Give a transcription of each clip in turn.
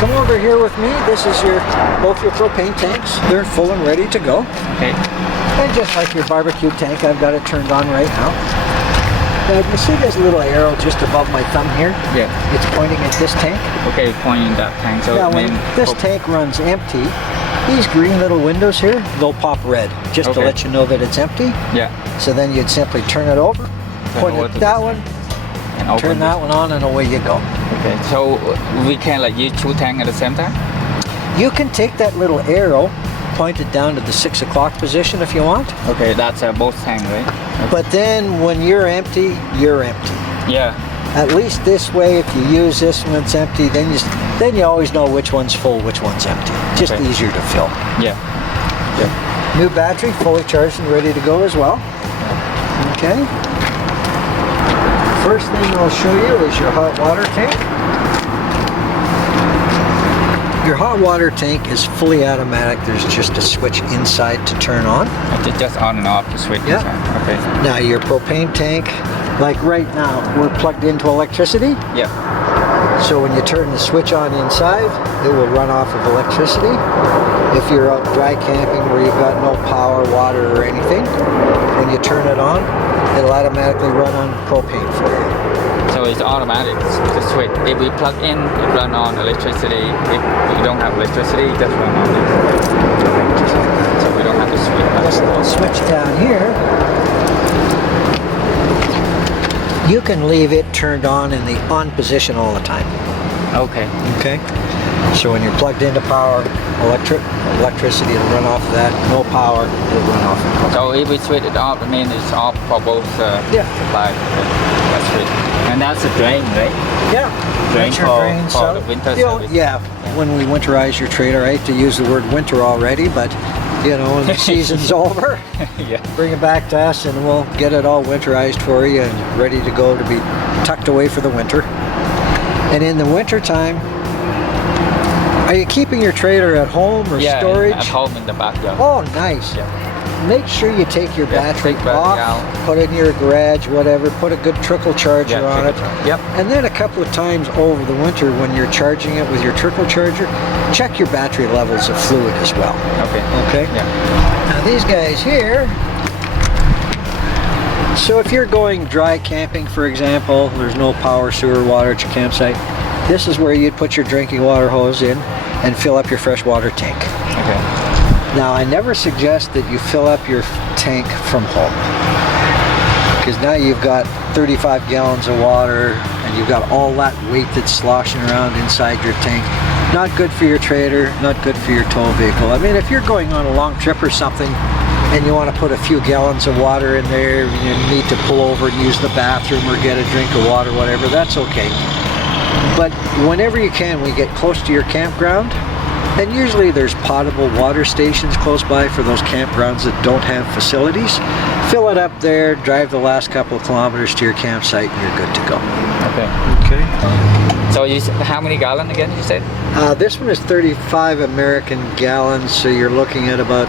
Come over here with me. This is both your propane tanks. They're full and ready to go. Okay. And just like your barbecue tank, I've got it turned on right now. Now you see this little arrow just above my thumb here? Yeah. It's pointing at this tank. Okay, pointing that tank. So now when this tank runs empty, these green little windows here, they'll pop red, just to let you know that it's empty. Yeah. So then you'd simply turn it over, point at that one, and turn that one on, and away you go. Okay, so we can like use two tanks at the same time? You can take that little arrow, point it down to the 6 o'clock position if you want. Okay, that's both tanks, right? Okay. But then when you're empty, you're empty. Yeah. At least this way, if you use this when it's empty, then you always know which one's full, which one's empty. Just easier to fill. Yeah. Yeah. New battery, fully charged and ready to go as well. Okay. First thing I'll show you is your hot water tank. Your hot water tank is fully automatic. There's just a switch inside to turn on. It's just on and off the switch inside. Okay. Now your propane tank, like right now, we're plugged into electricity. Yeah. So when you turn the switch on inside, it will run off of electricity. If you're out dry camping where you've got no power, water, or anything, when you turn it on, it'll automatically run on propane for you. So it's automatic, the switch. If we plug in, it run on electricity. If we don't have electricity, it just run on this. Just like that. So we don't have to switch. This little switch down here, you can leave it turned on in the on position all the time. Okay. Okay. So when you're plugged into power, electricity will run off of that. No power, it'll run off. So if we switch it off, I mean it's off for both supplies. That's it. And that's a drain, right? Yeah. Drain for the winter service. Yeah. When we winterize your trailer, I hate to use the word winter already, but you know, when the season's over, bring it back to us and we'll get it all winterized for you and ready to go to be tucked away for the winter. And in the winter time, are you keeping your trailer at home or storage? At home in the backyard. Oh, nice. Yeah. Make sure you take your battery off, put it in your garage, whatever, put a good trickle charger on it. Yep. And then a couple of times over the winter when you're charging it with your trickle charger, check your battery levels of fluid as well. Okay. Okay? Yeah. Now these guys here, so if you're going dry camping, for example, there's no power, sewer, water at your campsite, this is where you'd put your drinking water hose in and fill up your fresh water tank. Okay. Now I never suggest that you fill up your tank from home, because now you've got 35 gallons of water and you've got all that weight that's sloshing around inside your tank. Not good for your trailer, not good for your tow vehicle. I mean, if you're going on a long trip or something and you want to put a few gallons of water in there, you need to pull over and use the bathroom or get a drink of water, whatever, that's okay. But whenever you can, when you get close to your campground, and usually there's potable water stations close by for those campgrounds that don't have facilities, fill it up there, drive the last couple of kilometers to your campsite, and you're good to go. Okay. Okay. So how many gallons again, you said? This one is 35 American gallons, so you're looking at about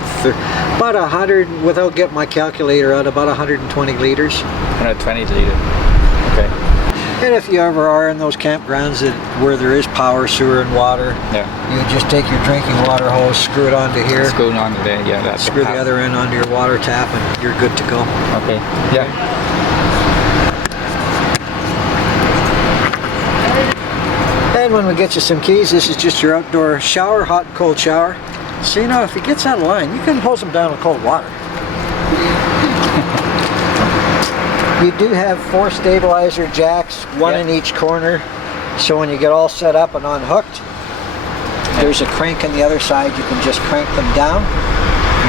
100, without getting my calculator out, about 120 liters. 120 liters. Okay. And if you ever are in those campgrounds where there is power, sewer, and water, you just take your drinking water hose, screw it onto here. Screw it onto there, yeah. That's screw the other end onto your water tap, and you're good to go. Okay. Yeah. And when we get you some keys, this is just your outdoor shower, hot and cold shower. So you know, if it gets out of line, you can hose them down with cold water. You do have 4 stabilizer jacks, 1 in each corner. So when you get all set up and unhooked, there's a crank on the other side. You can just crank them down.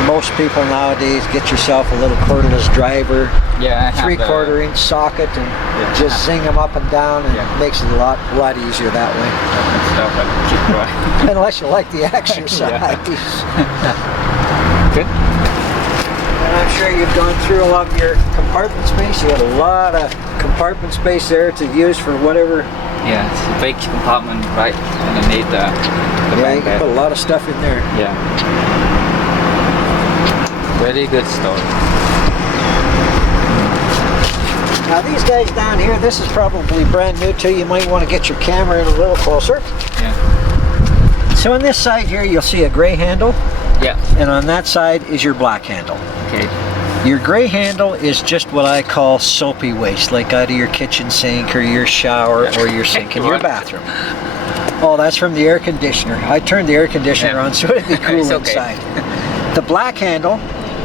Most people nowadays get yourself a little cordless driver, 3/4 inch socket, and just zing them up and down, and it makes it a lot easier that way. Unless you like the exercise. Good. sure you've gone through all of your compartment space. You have a lot of compartment space there to use for whatever. Yeah, it's a big compartment right underneath the Yeah, you can put a lot of stuff in there. Yeah. Very good storage. Now these guys down here, this is probably brand new too. You might want to get your camera in a little closer. Yeah. So on this side here, you'll see a gray handle. Yeah. And on that side is your black handle. Okay. Your gray handle is just what I call soapy waste, like out of your kitchen sink or your shower or your sink in your bathroom. Oh, that's from the air conditioner. I turned the air conditioner on so it'd be cool inside. The black handle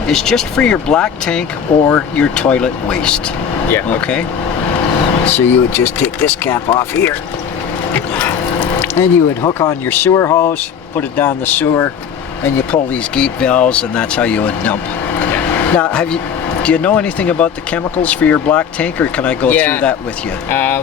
is just for your black tank or your toilet waste. Yeah. Okay? So you would just take this cap off here. And you would hook on your sewer hose, put it down the sewer, and you pull these gate valves, and that's how you would dump. Yeah. Now, do you know anything about the chemicals for your black tank, or can I go through that with you?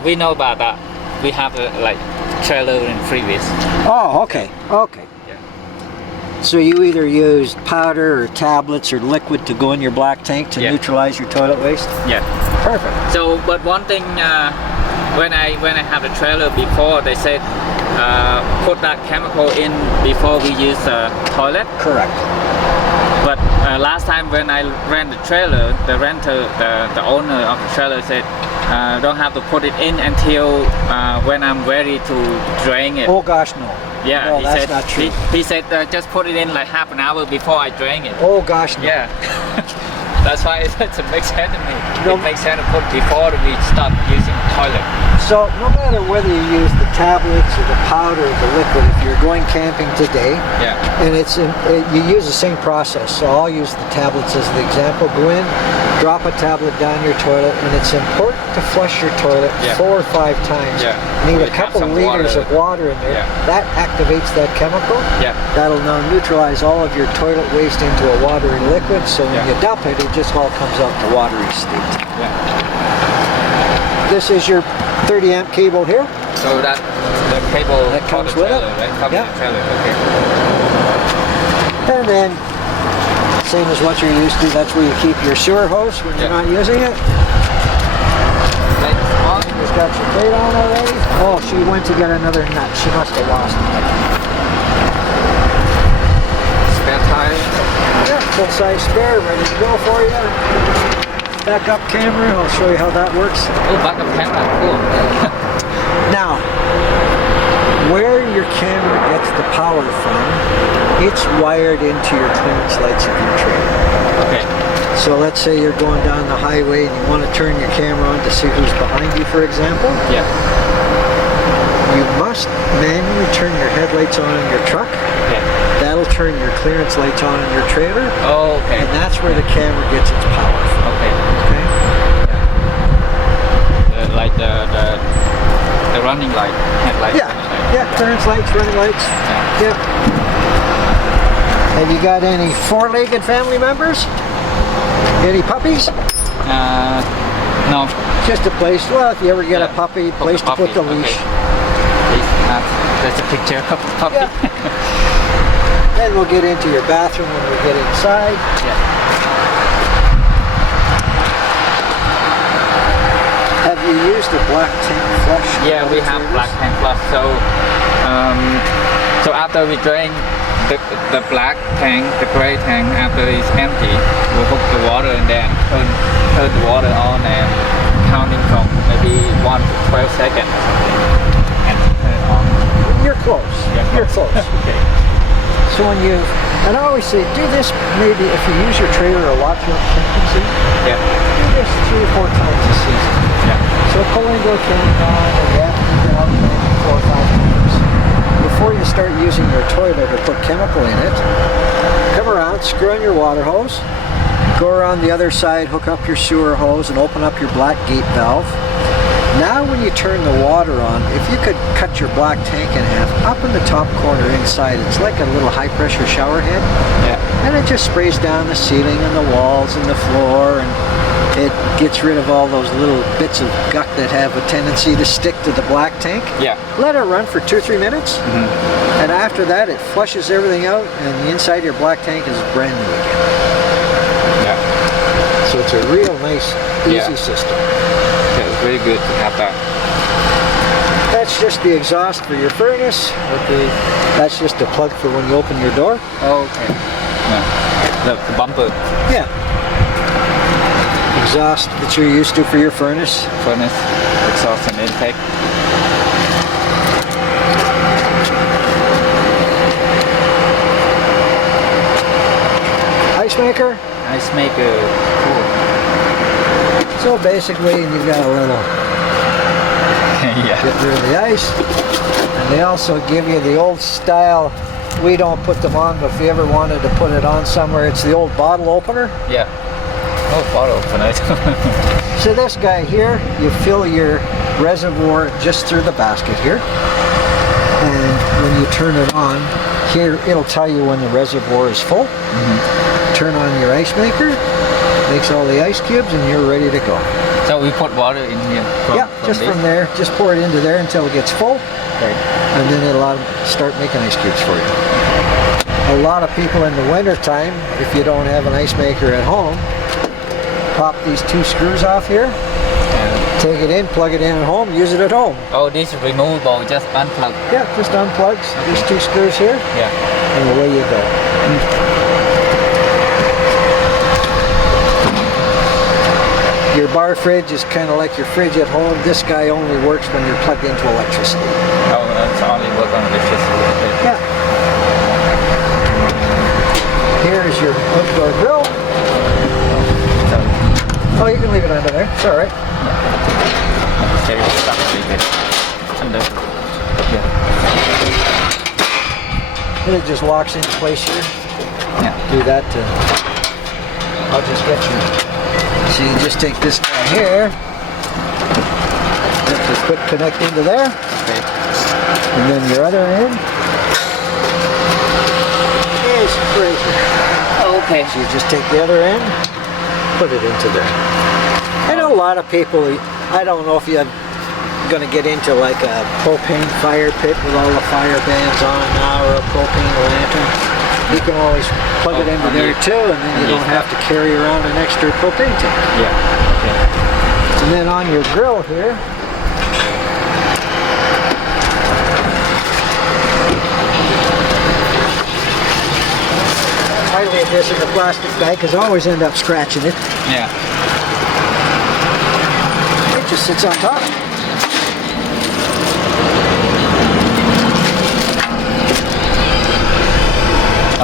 We know about that. We have like trailer in freebies. Oh, okay, okay. Yeah. So you either use powder or tablets or liquid to go in your black tank to neutralize your toilet waste? Yeah. Perfect. So, but one thing, when I have the trailer before, they said put that chemical in before we use the toilet. Correct. But last time when I ran the trailer, the renter, the owner of the trailer said don't have to put it in until when I'm ready to drain it. Oh gosh, no. Yeah, no, he that's said, not true. He said just put it in like half an hour before I drain it. Oh gosh, no. Yeah. That's why it's a big sense to me. No. It makes sense to put before we start using toilet. So no matter whether you use the tablets or the powder or the liquid, if you're going camping today, and you use the same process. So I'll use the tablets as the example. Go in, drop a tablet down your toilet, and it's important to flush your toilet 4 or 5 times. Need a couple liters of water in there. That activates that chemical. That'll now neutralize all of your toilet waste into a watery liquid. So when you dump it, it just all comes out the watery state. This is your 30 amp cable here. So that the cable that comes with it. Right? Comes with the trailer. Okay. And then, same as what you're used to, that's where you keep your sewer hose when you're not using it. Just got your plate on already. Oh, she went to get another nut. She must have lost it. Spare tire. Yeah, full size spare, ready to go for you. Backup camera, I'll show you how that works. Oh, backup camera, cool. Now, where your camera gets the power from, it's wired into your clearance lights of your trailer. Okay. So let's say you're going down the highway and you want to turn your camera on to see who's behind you, for example. Yeah. You must manually turn your headlights on in your truck. Okay. That'll turn your clearance lights on in your trailer. Oh, okay. And that's where the camera gets its power from. Okay. Okay? Like the running light, headlight. Yeah, clearance lights, running lights. Yeah. Have you got any 4-legged family members? Any puppies? No. Just a place, well, if you ever get a puppy, place to put the leash. There's a picture of a puppy. Then we'll get into your bathroom when we get inside. Have you used a black tank flush? Yeah, we have black tank flush. So after we drain the black tank, the gray tank, after it's empty, we hook the water and then turn the water on and counting from maybe 1 to 12 seconds or something, and turn it on. You're close. You're close. Okay. So when you, and I always say, do this maybe if you use your trailer a lot throughout camping season. Do this 3 or 4 times a season. So pull in, go turn it on, and you have to do it out 4 or 5 times. Before you start using your toilet or put chemical in it, come around, screw on your water hose, go around the other side, hook up your sewer hose, and open up your black gate valve. Now when you turn the water on, if you could cut your black tank in half, up in the top corner inside, it's like a little high pressure shower head. And it just sprays down the ceiling and the walls and the floor, and it gets rid of all those little bits of guck that have a tendency to stick to the black tank. Let it run for 2 or 3 minutes, and after that it flushes everything out, and the inside of your black tank is brand new again. a real nice, easy Yeah. system. Yeah, it's very good to have that. That's just the exhaust for your furnace. Okay. That's just a plug for when you open your door. Okay. Yeah. The bumper Yeah. Exhaust that you're used to for your furnace. furnace, exhaust and intake. Ice maker. Ice maker. Cool. So basically, you've got a little Yeah. get rid of the ice. And they also give you the old style. We don't put them on, but if you ever wanted to put it on somewhere, it's the old bottle opener. Yeah. Oh, bottle opener. So this guy here, you fill your reservoir just through the basket here. And when you turn it on, here it'll tell you when the reservoir is full. Turn on your ice maker, makes all the ice cubes, and you're ready to go. So we put water in here. Just from there, just pour it into there until it gets full, Okay. and then it'll start making ice cubes for you. A lot of people in the winter time, if you don't have an ice maker at home, pop these two screws off here, take it in, plug it in at home, use it at home. Oh, this is removable, just unplug. Yeah, just unplugs these two screws here, Yeah. and away you go. Your bar fridge is kind of like your fridge at home. This guy only works when you're plugged into electricity. Oh, that's only work on electricity. Yeah. Here's your outdoor grill. So, Oh, you can leave it under there. It's all right. there is stuff with it. Under. Yeah. And it just locks into place here. Yeah. Do that to... I'll just get you. So you just take this guy here. Just quick connect into there. Okay. And then your other end is right here. Okay. So you just take the other end, put it into there. I know a lot of people, I don't know if you're going to get into like a propane fire pit with all the fire bands on now, or a propane lantern. You can always plug it into there too, and then you don't have to carry around an extra propane tank. Yeah. Okay. And then on your grill here, I leave this in the plastic bag because I always end up scratching it. Yeah. It just sits on top.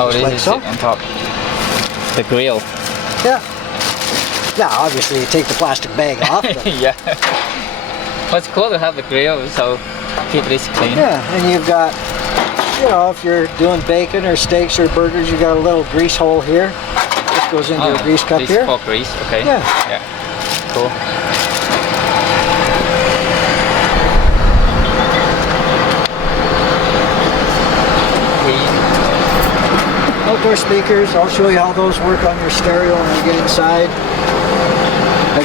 Oh, this like is so. it on top. The grill. Yeah. Now, obviously, you take the plastic bag off. But Yeah. Well, it's cool to have the grill, so keep this clean. yeah, and you've got, you know, if you're doing bacon or steaks or burgers, you've got a little grease hole here. This goes into a grease cup this here. for grease. Okay. Yeah. Yeah. Cool. Outdoor speakers, I'll show you how those work on your stereo when you get inside.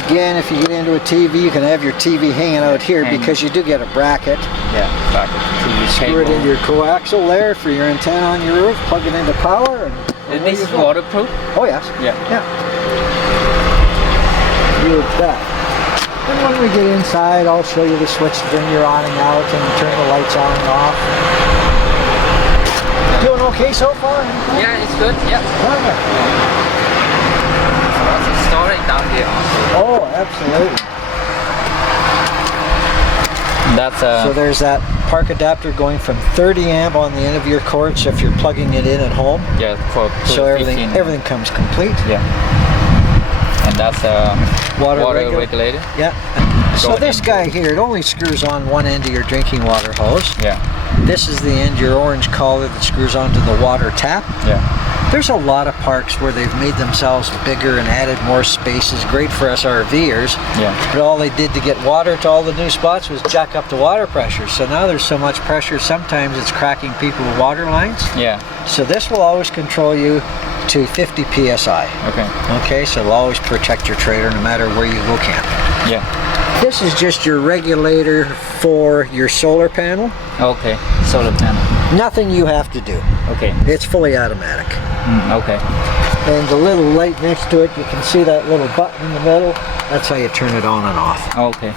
Again, if you get into a TV, you can have your TV hanging out here because you do get a bracket. Yeah. Back TV Screw it cable. into your coaxial there for your antenna on your roof, plug it into power, and And away this you is go. waterproof. Oh yes. Yeah. Yeah. You bet. And when we get inside, I'll show you the switch to bring you on and out and turn the lights on and off. Doing okay so far? Yeah, it's good. Yeah. Okay. Lots of storage down here also. Oh, absolutely. That's So there's that park adapter going from 30 amp on the end of your cord, so if you're plugging it in at home, yeah, for so 15. everything comes complete. Yeah. And that's Water regulator. Yeah. So Going this into guy here, it only screws on one end of your drinking water hose. Yeah. This is the end, your orange collar that screws onto the water tap. Yeah. There's a lot of parks where they've made themselves bigger and added more spaces. Great for us RVers. Yeah. But all they did to get water to all the new spots was jack up the water pressure. So now there's so much pressure, sometimes it's cracking people's water lines. Yeah. So this will always control you to 50 PSI. Okay. Okay, so it'll always protect your trailer no matter where you go camping. Yeah. This is just your regulator for your solar panel. Okay. Solar panel. Nothing you have to do. Okay. It's fully automatic. Okay. And the little light next to it, you can see that little button in the middle. That's how you turn it on and off. Okay.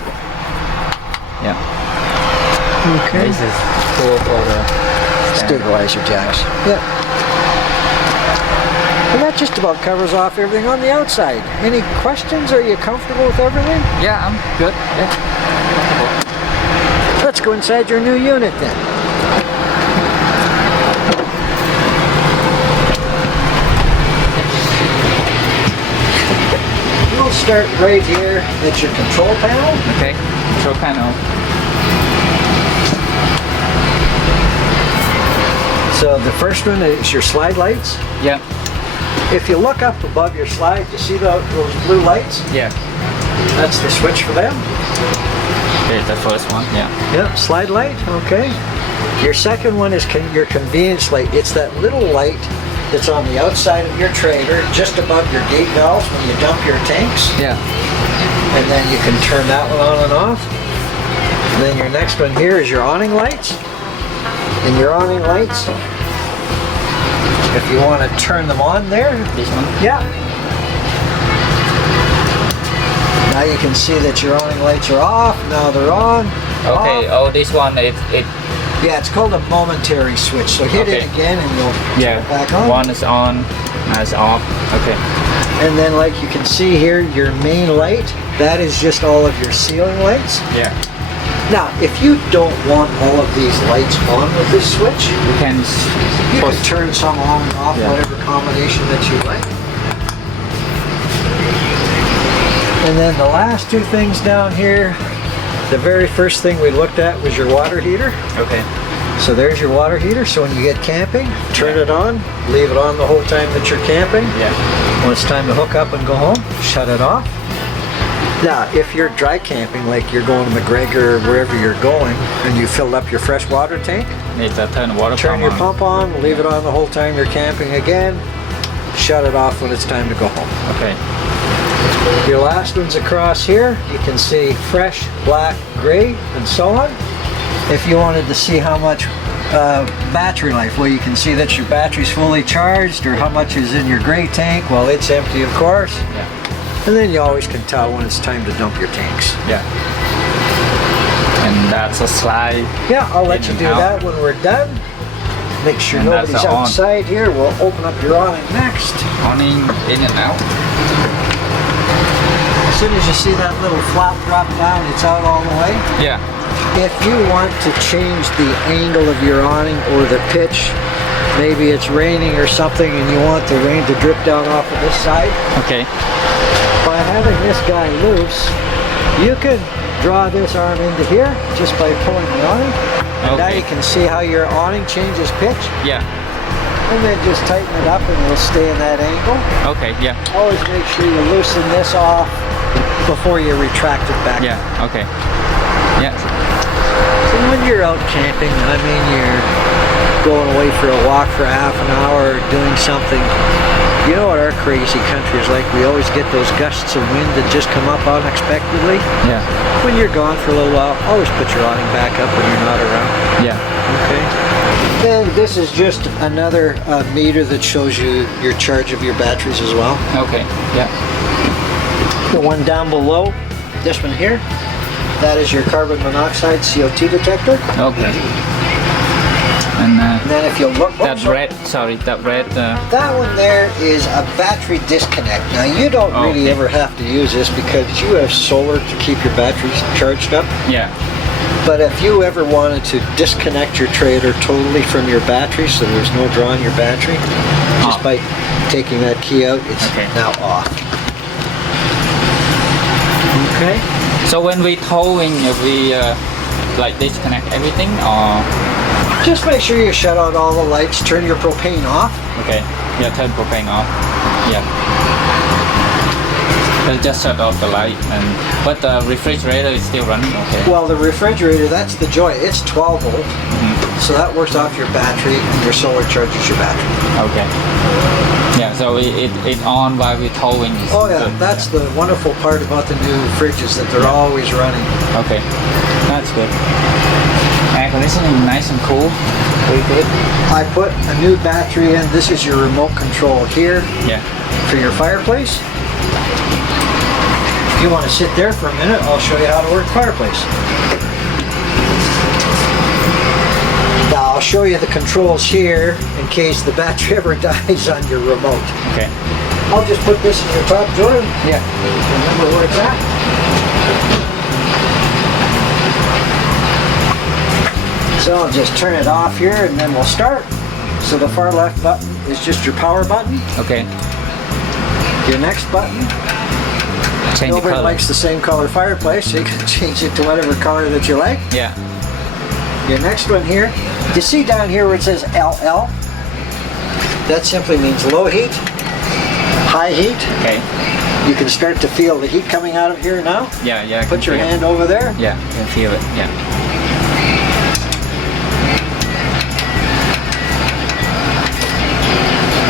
Yeah. Okay. This is cool for the Stabilizer jacks. Yep. And that just about covers off everything on the outside. Any questions? Are you comfortable with everything? Yeah, I'm good. Yeah. Let's go inside your new unit then. We'll start right here at your control panel. Okay. Control panel. So the first one is your slide lights. Yeah. If you look up above your slide, you see those blue lights? Yeah. That's the switch for them. Okay, the first one. Yeah. Yep, slide light, okay. Your second one is your convenience light. It's that little light that's on the outside of your trailer, just above your gate valves when you dump your tanks. Yeah. And then you can turn that one on and off. And then your next one here is your awning lights. And your awning lights, if you want to turn them on there. This one? Yeah. Now you can see that your awning lights are off. Now they're on. Okay. Off. Oh, this one it. Yeah, it's called a momentary switch. So hit it again and you'll turn it back on. One is on, is off. Okay. And then like you can see here, your main light, that is just all of your ceiling lights. Yeah. Now, if you don't want all of these lights on with this switch, You can turn some on and off, whatever combination that you like. And then the last two things down here, the very first thing we looked at was your water heater. Okay. So there's your water heater. So when you get camping, turn it on, leave it on the whole time that you're camping. Yeah. When it's time to hook up and go home, shut it off. Now, if you're dry camping, like you're going to McGregor or wherever you're going, and you filled up your fresh water tank, Need to turn the water turn pump your on. pump on, leave it on the whole time you're camping again, shut it off when it's time to go home. Okay. Your last one's across here. You can see fresh, black, gray, and so on. If you wanted to see how much battery life, well, you can see that your battery's fully charged, or how much is in your gray tank. Well, it's empty, of course. Yeah. And then you always can tell when it's time to dump your tanks. Yeah. And that's a slide. Yeah, I'll let you In do and out. that when we're done. Make sure And that's nobody's the on. outside here. We'll open up your awning next. Awning in and out. As soon as you see that little flap drop down, it's out all the way. Yeah. If you want to change the angle of your awning or the pitch, maybe it's raining or something and you want the rain to drip down off of this side, Okay. by having this guy loose, you can draw this arm into here just by pulling the awning. And now Okay. you can see how your awning changes pitch. Yeah. And then just tighten it up and it'll stay in that angle. Okay. Yeah. Always make sure you loosen this off before you retract it back. Yeah. Okay. Yeah. So when you're out camping, I mean you're going away for a walk for half an hour or doing something, you know what our crazy country is like. We always get those gusts of wind that just come up unexpectedly. Yeah. When you're gone for a little while, always put your awning back up when you're not around. Yeah. Okay. And this is just another meter that shows you your charge of your batteries as well. Okay. Yeah. The one down below, this one here, that is your carbon monoxide CO2 detector. Okay. And And then if you look, that oops, red. Sorry, that red. that one there is a battery disconnect. Now you don't really Okay. ever have to use this because you have solar to keep your batteries charged up. Yeah. But if you ever wanted to disconnect your trailer totally from your battery so there's no draw on your battery, just by taking that key out, it's now off. Okay. So when we towing, we like disconnect everything, or Just make sure you shut out all the lights, turn your propane off. okay, yeah, turn propane off. Yeah. We'll just shut off the light, but the refrigerator is still running. Okay. Well, the refrigerator, that's the joy. It's 12 volt, so that works off your battery and your solar charges your battery. Okay. Yeah, so it on while we're towing. Oh yeah, that's the wonderful part about the new fridges, that they're always running. Okay, that's good. Air conditioning nice and cool. Very good. I put a new battery in. This is your remote control here Yeah. for your fireplace. If you want to sit there for a minute, I'll show you how to work the fireplace. Now I'll show you the controls here in case the battery ever dies on your remote. Okay. I'll just put this in your top drawer. Yeah. Remember where it's at? So I'll just turn it off here and then we'll start. So the far left button is just your power button. Okay. Your next button, Change the nobody color. likes the same color fireplace, so you can change it to whatever color that you like. Yeah. Your next one here, you see down here where it says LL? That simply means low heat, high heat. Okay. You can start to feel the heat coming out of here now. Yeah, yeah. I Put can your feel it. hand over there. Yeah, you can feel it. Yeah.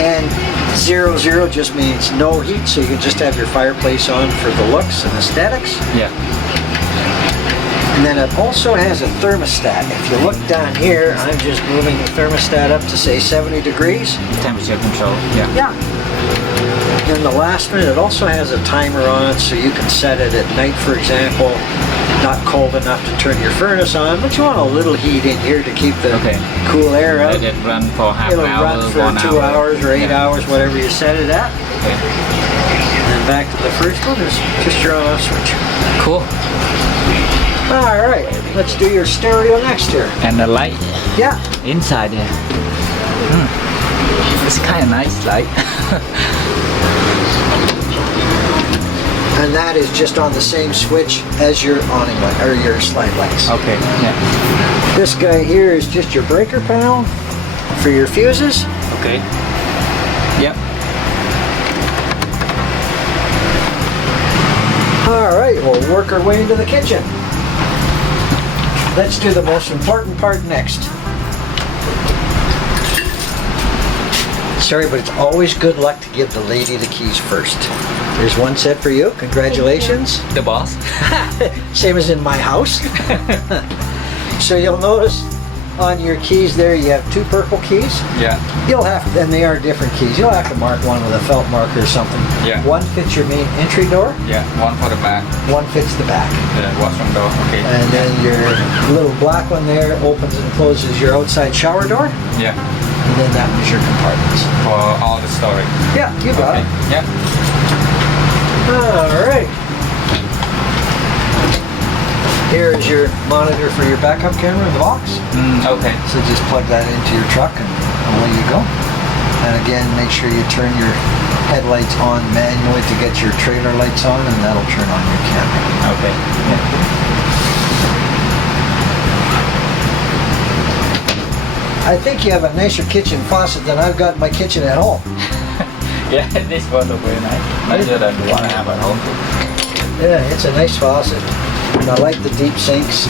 And 00 just means no heat, so you can just have your fireplace on for the looks and aesthetics. Yeah. And then it also has a thermostat. If you look down here, I'm just moving the thermostat up to say 70 degrees. Temperature control. Yeah. Yeah. And the last one, it also has a timer on it, so you can set it at night, for example. Not cold enough to turn your furnace on, but you want a little heat in here to keep the cool air out. Let it run for half It'll an hour, run for 1 2 hour. hours or 8 hours, whatever you set it at. Okay. And then back to the first one is just your on-off switch. Cool. All right, let's do your stereo next here. And the light Yeah. inside there. It's kind of nice light. And that is just on the same switch as your awning light, or your slide lights. Okay. Yeah. This guy here is just your breaker panel for your fuses. Okay. Yep. All right, we'll work our way into the kitchen. Let's do the most important part next. Sorry, but it's always good luck to give the lady the keys first. There's one set for you. Congratulations. The boss. Same as in my house. So you'll notice on your keys there you have 2 purple keys. Yeah. You'll have to, and they are different keys. You'll have to mark one with a felt marker or something. Yeah. One fits your main entry door. Yeah. One for the back. One fits the back. The washroom door. Okay. And then your little black one there opens and closes your outside shower door. Yeah. And then that was your compartments. For all the storage. Yeah, you got Okay. it. Yeah. All right. Here is your monitor for your backup camera in the box. Okay. So just plug that into your truck and away you go. And again, make sure you turn your headlights on manually to get your trailer lights on, and that'll turn on your camera. Okay. Yeah. I think you have a nicer kitchen faucet than I've got in my kitchen at home. Yeah, this was very nice. Nicer than the one I have at home too. Yeah, it's a nice faucet. And I like the deep sinks.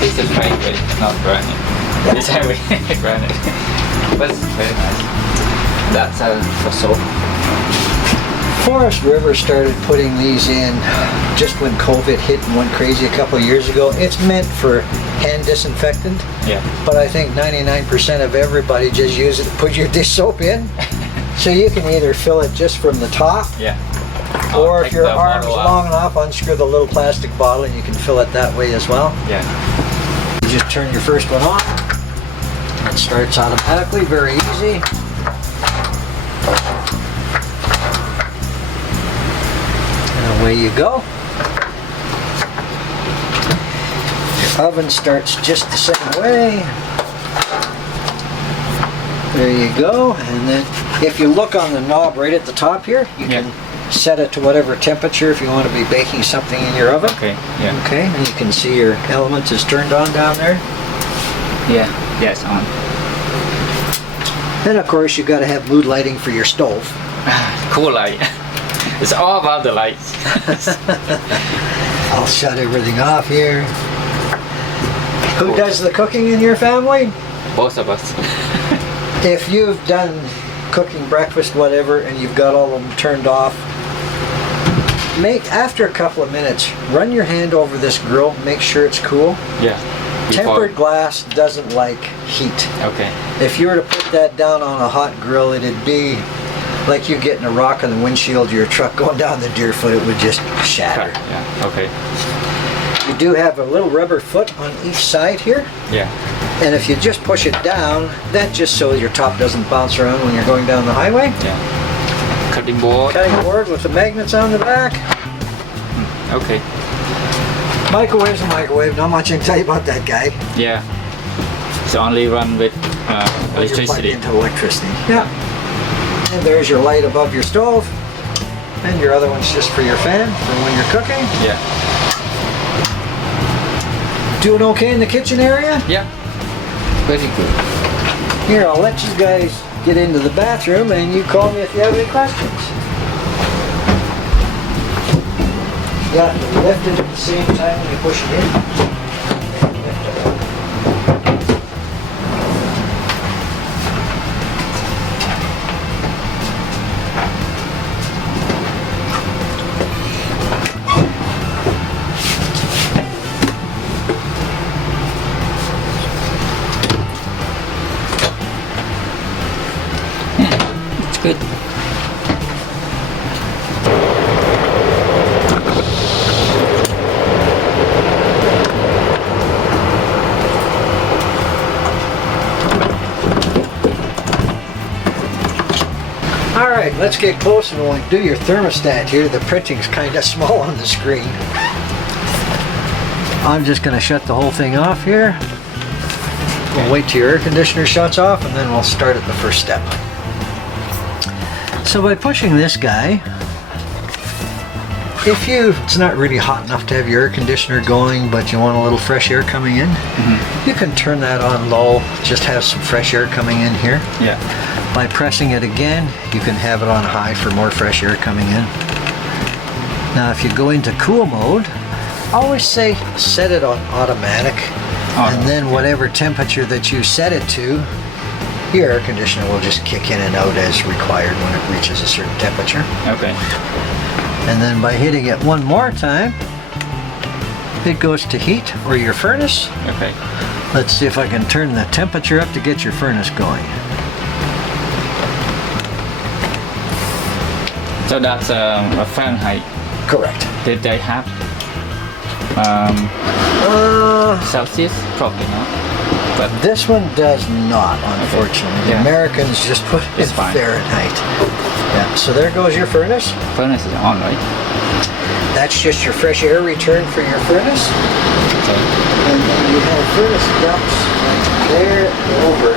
This is favorite, not granite. This heavy granite. But it's very nice. That's for soap. Forest River started putting these in just when COVID hit and went crazy a couple of years ago. It's meant for hand disinfectant, Yeah. but I think 99% of everybody just use it to put your dish soap in. So you can either fill it just from the top, Yeah. or if Take your the arm's bottle out. long enough, unscrew the little plastic bottle and you can fill it that way as well. Yeah. You just turn your first one on. It starts automatically, very easy. And away you go. Your oven starts just the same way. There you go. And then if you look on the knob right at the top here, you can set it to whatever temperature if you want to be baking something in your oven. Okay. Yeah. Okay, and you can see your element is turned on down there. Yeah. Yes, on. Then of course you've got to have mood lighting for your stove. Cool light. It's all about the lights. I'll shut everything off here. Who does the cooking in your family? Both of us. If you've done cooking breakfast, whatever, and you've got all of them turned off, after a couple of minutes, run your hand over this grill, make sure it's cool. Yeah. Tempered glass doesn't like heat. Okay. If you were to put that down on a hot grill, it'd be like you getting a rock on the windshield of your truck going down the Deerfoot. It would just shatter. Yeah. Okay. You do have a little rubber foot on each side here. Yeah. And if you just push it down, that just so your top doesn't bounce around when you're going down the highway. Yeah. Cutting board. Cutting board with the magnets on the back. Okay. Microwave's a microwave. Not much I can tell you about that guy. Yeah. It's only run with You're plugged electricity. into electricity. Yeah. And there's your light above your stove. And your other one's just for your fan for when you're cooking. Yeah. Doing okay in the kitchen area? Yeah. Very good. Here, I'll let you guys get into the bathroom and you call me if you have any questions. You got to lift it at the same time when you push it in. It's good. Alright, let's get close and we'll do your thermostat here. The printing's kind of small on the screen. I'm just going to shut the whole thing off here. We'll wait till your air conditioner shuts off and then we'll start at the first step. So by pushing this guy, if it's not really hot enough to have your air conditioner going but you want a little fresh air coming in, you can turn that on low, just have some fresh air coming in here. Yeah. By pressing it again, you can have it on high for more fresh air coming in. Now if you go into cool mode, I always say set it on automatic, and then whatever temperature that you set it to, your air conditioner will just kick in and out as required when it reaches a certain temperature. Okay. And then by hitting it one more time, it goes to heat or your furnace. Okay. Let's see if I can turn the temperature up to get your furnace going. So that's a Fahrenheit. Correct. Did they have Celsius? Probably not. But This one does not, unfortunately. The Yeah. Americans just put it in It's fine. Fahrenheit. Yeah, so there goes your furnace. furnace is on, right? That's just your fresh air return for your furnace. Okay. And then you have furnace ducts there and over.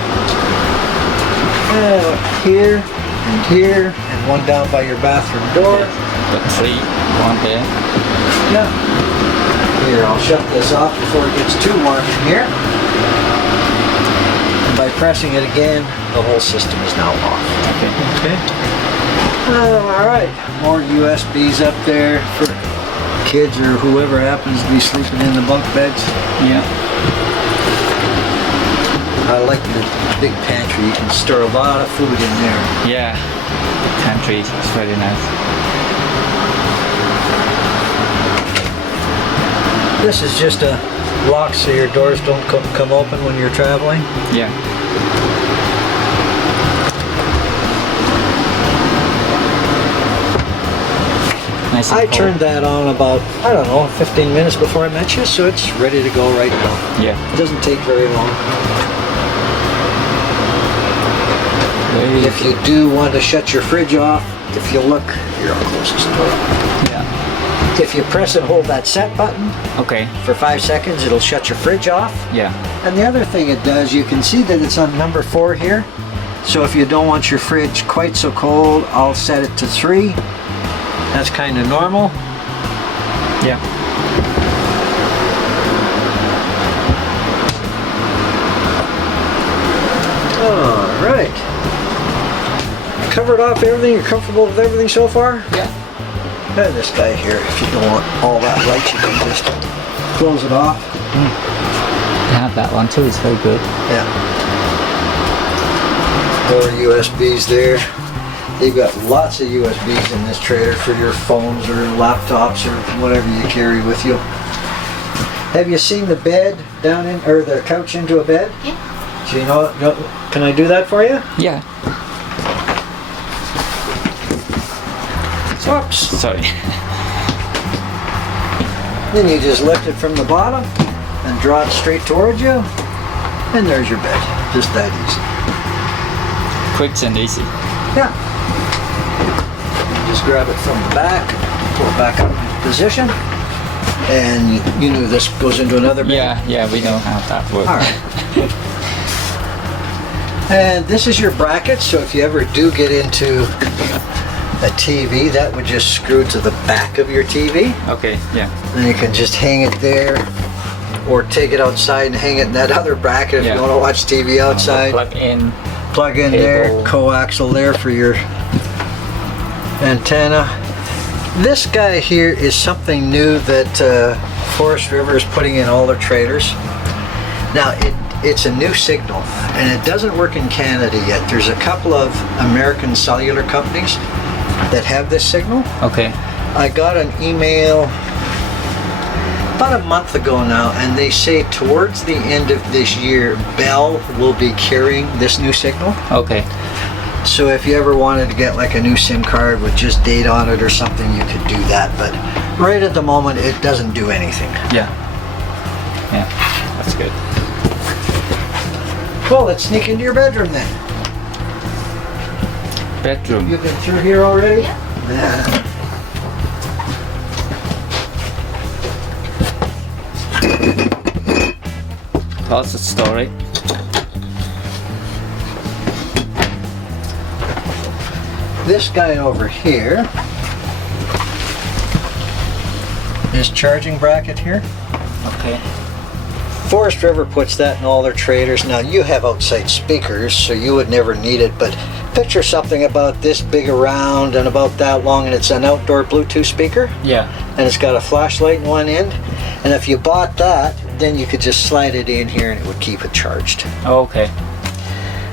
Here and here, and one down by your bathroom door. The three, one there. Yeah. Here, I'll shut this off before it gets too warm in here. And by pressing it again, the whole system is now off. Okay. Okay. All right. More USBs up there for kids or whoever happens to be sleeping in the bunk beds. Yeah. I like the big pantry. You can store a lot of food in there. Yeah. The pantry is very nice. This is just a lock so your doors don't come open when you're traveling. Yeah. Nice and I cold. turned that on about, I don't know, 15 minutes before I met you, so it's ready to go right now. Yeah. It doesn't take very long. Very If you do want to shut your fridge off, if you look, here I'll close this door. Yeah. If you press and hold that set button Okay. for 5 seconds, it'll shut your fridge off. Yeah. And the other thing it does, you can see that it's on number 4 here. So if you don't want your fridge quite so cold, I'll set it to 3. That's kind of normal. Yeah. All right. Covered off everything? You're comfortable with everything so far? Yeah. And this guy here, if you don't want all that light, you can just close it off. I have that one too. It's very good. Yeah. More USBs there. They've got lots of USBs in this trailer for your phones or laptops or whatever you carry with you. Have you seen the bed down in, or the couch into a bed? Yeah. So you know, can I do that for you? Yeah. Oops. Sorry. Then you just lift it from the bottom and draw it straight towards you. And there's your bed. Just that easy. Quick and easy. Yeah. You just grab it from the back, pull it back up into position. And you know this goes into another bed? Yeah, we know how that works. All right. And this is your bracket, so if you ever do get into a TV, that would just screw to the back of your TV. Okay, yeah. Then you can just hang it there, or take it outside and hang it in that other bracket if you want to watch TV outside. Plug in Plug in cable. there, coaxial there for your antenna. This guy here is something new that Forest River is putting in all their trailers. Now it's a new signal, and it doesn't work in Canada yet. There's a couple of American cellular companies that have this signal. Okay. I got an email about a month ago now, and they say towards the end of this year, Bell will be carrying this new signal. Okay. So if you ever wanted to get like a new SIM card with just data on it or something, you could do that. But right at the moment, it doesn't do anything. Yeah. Yeah, that's good. Well, let's sneak into your bedroom then. Bedroom. You've been through here already? Yeah. Lots of story. This guy over here is charging bracket here. Okay. Forest River puts that in all their trailers. Now you have outside speakers, so you would never need it, but picture something about this big around and about that long, and it's an outdoor Bluetooth speaker, Yeah. and it's got a flashlight in one end. And if you bought that, then you could just slide it in here and it would keep it charged. Okay.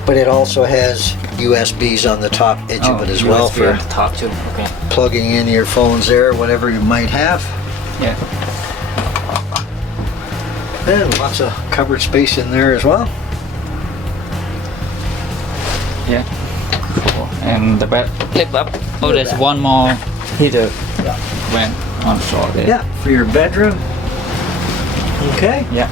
But it also has USBs on the top edge of it as well USB for on the top too. Okay. plugging in your phones there, whatever you might have. Yeah. And lots of covered space in there as well. Yeah. Cool. And the bed flip up. Oh, there's one more heater. Yeah. Went on shore there. Yeah, for your bedroom. Okay. Yeah.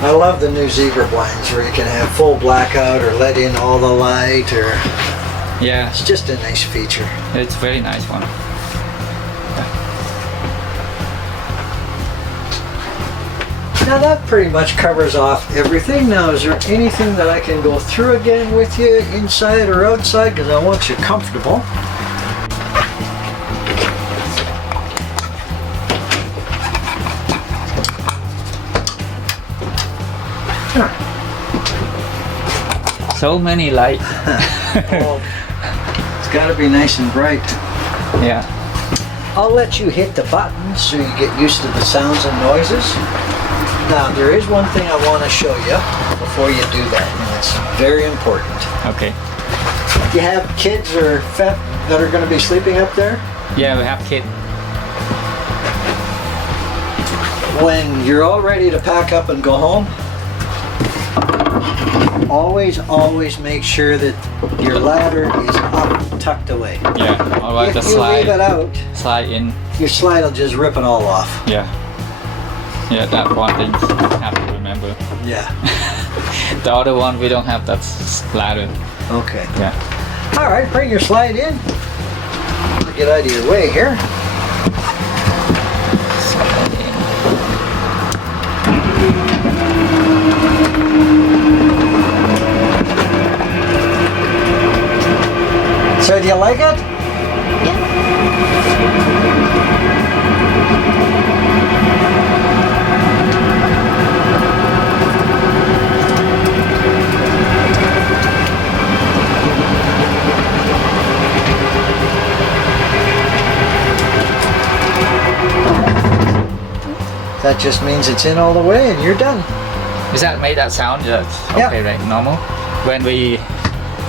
I love the new zebra blinds where you can have full blackout or let in all the light, or Yeah. it's just a nice feature. It's a very nice one. Now that pretty much covers off everything. Now is there anything that I can go through again with you, inside or outside, because I want you comfortable? So many lights. Well, it's got to be nice and bright. Yeah. I'll let you hit the buttons so you get used to the sounds and noises. Now, there is one thing I want to show you before you do that, and it's very important. Okay. You have kids or that are going to be sleeping up there? Yeah, we have kids. When you're all ready to pack up and go home, always make sure that your ladder is up, tucked away. Yeah. Otherwise the If you leave it out, slide in. your slide will just rip it all off. Yeah. Yeah, that's one thing you have to remember. Yeah. The other one we don't have that ladder. Okay. Yeah. All right, bring your slide in. Get out of your way here. So do you like it? that just means it's in all the way and you're done. Is that made that sound? Yes. Yeah. Okay, right, normal. When we,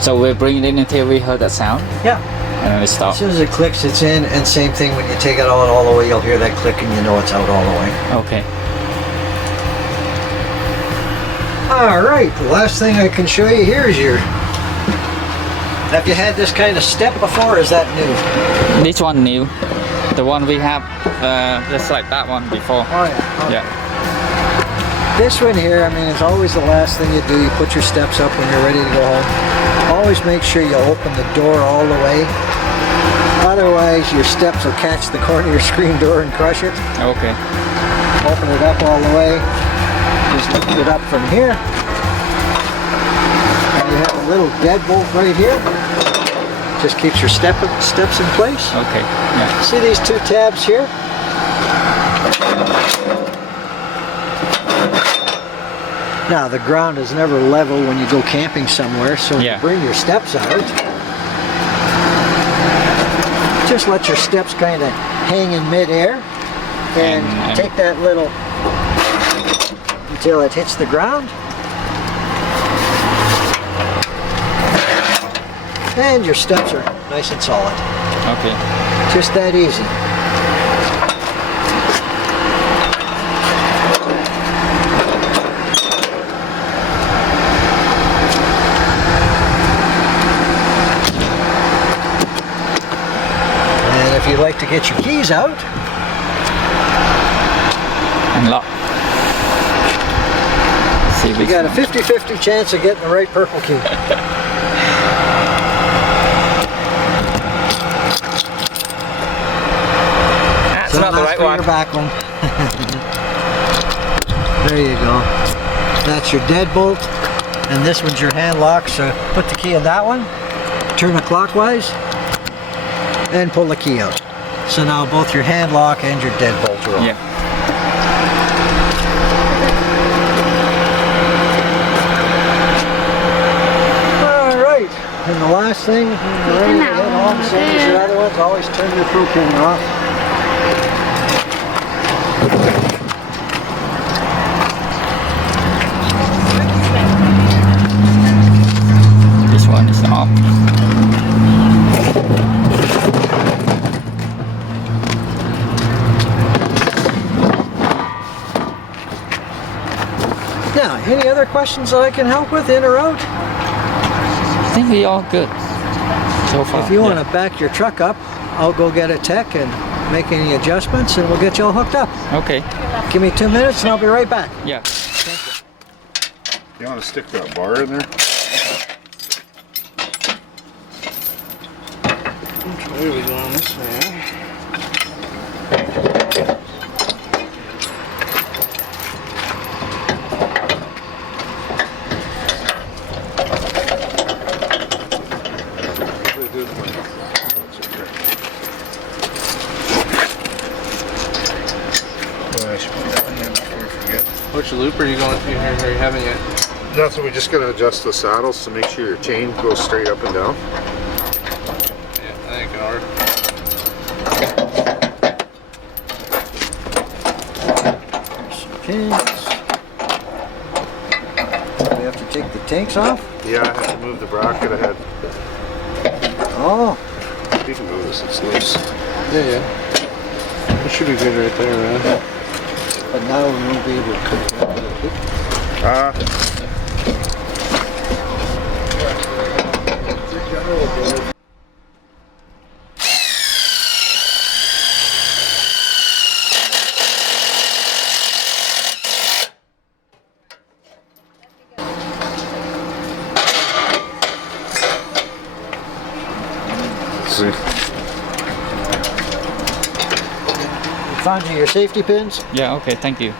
so we bring it in until we heard that sound, Yeah. and then we stop. As soon as it clicks, it's in, and same thing when you take it out all the way, you'll hear that click and you know it's out all the way. Okay. All right, the last thing I can show you here is your... Have you had this kind of step before, or is that new? This one new. The one we have, just like that one before. Oh yeah. Okay. Yeah. This one here, I mean, it's always the last thing you do. You put your steps up when you're ready to go home. Always make sure you open the door all the way. Otherwise, your steps will catch the corner of your screen door and crush it. Okay. Open it up all the way. Just lift it up from here. And you have a little deadbolt right here. Just keeps your steps in place. Okay. Yeah. See these two tabs here? Now the ground is never level when you go camping somewhere, so when you bring your steps out, just let your steps kind of hang in midair and take that little until it hits the ground. And your steps are nice and solid. Okay. Just that easy. And if you'd like to get your keys out, And lock. See, you got a 50-50 chance of getting the right purple key. That's not the right for one. your back one. There you go. That's your deadbolt, and this one's your hand lock. So put the key in that one, turn it clockwise, and pull the key out. So now both your hand lock and your deadbolt are on. Yeah. All right. And the last thing, when you're ready to head home, same as your other ones, always turn your propane off. This one is off. Now, any other questions that I can help with in or out? I think we all good so far. If you want to back your truck up, I'll go get a tech and make any adjustments, and we'll get you all hooked up. Okay. Give me 2 minutes and I'll be right back. Yeah. Thank you. You want to stick that bar in there? Which way are we going this way? Which loop are you going through here? Or you haven't yet? Nothing, we just gotta adjust the saddles to make sure your chain goes straight up and down. Yeah, that ain't gonna work. Some pins. We have to take the tanks off. Yeah, I had to move the bracket ahead. Oh, You can move this, it's loose. Yeah. It should be good right there, man. but now we won't be able to cook that. See? Found you your safety pins. Yeah, okay, thank you.